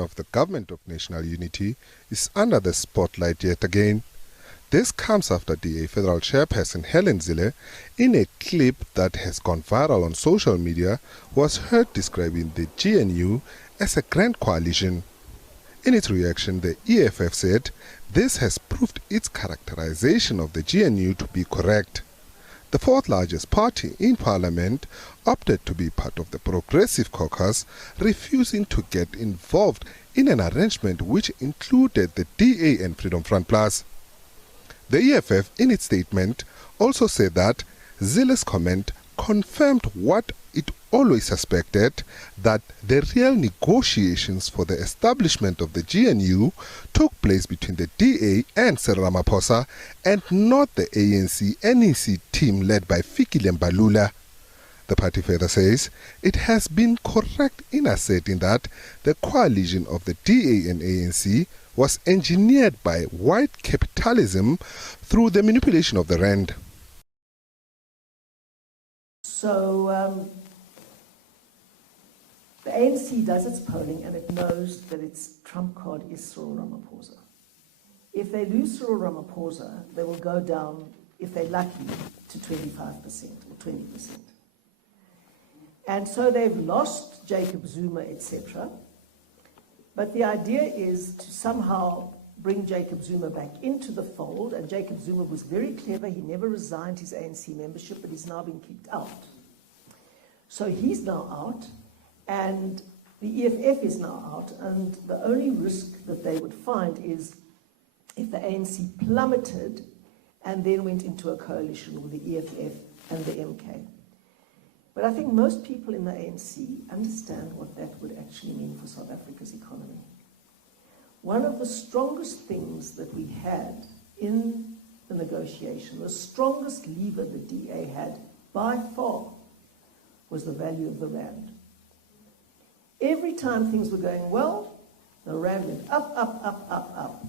of the Government of National Unity is under the spotlight yet again. This comes after DA Federal Chairperson Helen Zille, in a clip that has gone viral on social media, was heard describing the GNU as a grand coalition. In its reaction, the EFF said this has proved its characterization of the GNU to be correct. The fourth largest party in Parliament opted to be part of the Progressive Caucus, refusing to get involved in an arrangement which included the DA and Freedom Front Plus. The EFF, in its statement, also said that Zille's comment confirmed what it always suspected, that the real negotiations for the establishment of the GNU took place between the DA and Cyril Ramaphosa and not the ANC-NEC team led by Fikile Mbalula. The party further says it has been correct in asserting that the coalition of the DA and ANC was engineered by white capitalism through the manipulation of the rand. So the ANC does its polling and it knows that its trump card is Cyril Ramaphosa. If they lose Cyril Ramaphosa, they will go down, if they're lucky, to 25% or 20%. And so they've lost Jacob Zuma, etc. But the idea is to somehow bring Jacob Zuma back into the fold, and Jacob Zuma was very clever. He never resigned his ANC membership, but he's now been kicked out. So he's now out, and the EFF is now out, and the only risk that they would find is if the ANC plummeted and then went into a coalition with the EFF and the MK. But I think most people in the ANC understand what that would actually mean for South Africa's economy. One of the strongest things that we had in the negotiation, the strongest lever the DA had by far, was the value of the rand. Every time things were going well, the rand went up, up, up, up, up.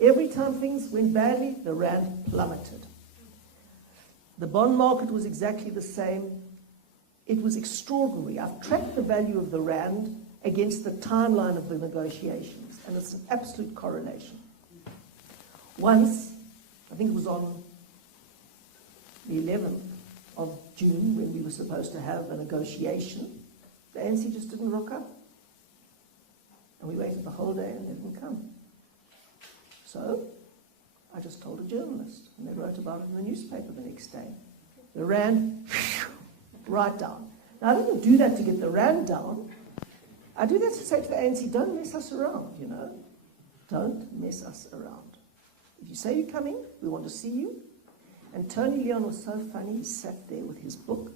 Every time things went badly, the rand plummeted. The bond market was exactly the same. It was extraordinary. I've tracked the value of the rand against the timeline of the negotiations, and it's an absolute correlation. Once, I think it was on the 11th of June, when we were supposed to have a negotiation, the ANC just didn't rock up. And we waited the whole day and they didn't come. So I just told a journalist, and they wrote about it in the newspaper the next day. The rand, right down. Now, I didn't do that to get the rand down. I do that to say to the ANC, don't mess us around, you know. Don't mess us around. If you say you're coming, we want to see you. And Tony Leon was so funny, he sat there with his book,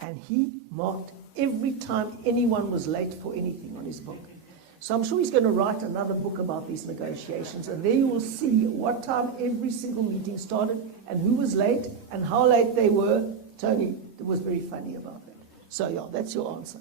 and he marked every time anyone was late for anything on his book. So I'm sure he's going to write another book about these negotiations, and there you will see what time every single meeting started, and who was late, and how late they were. Tony was very funny about that. So yeah, that's your answer.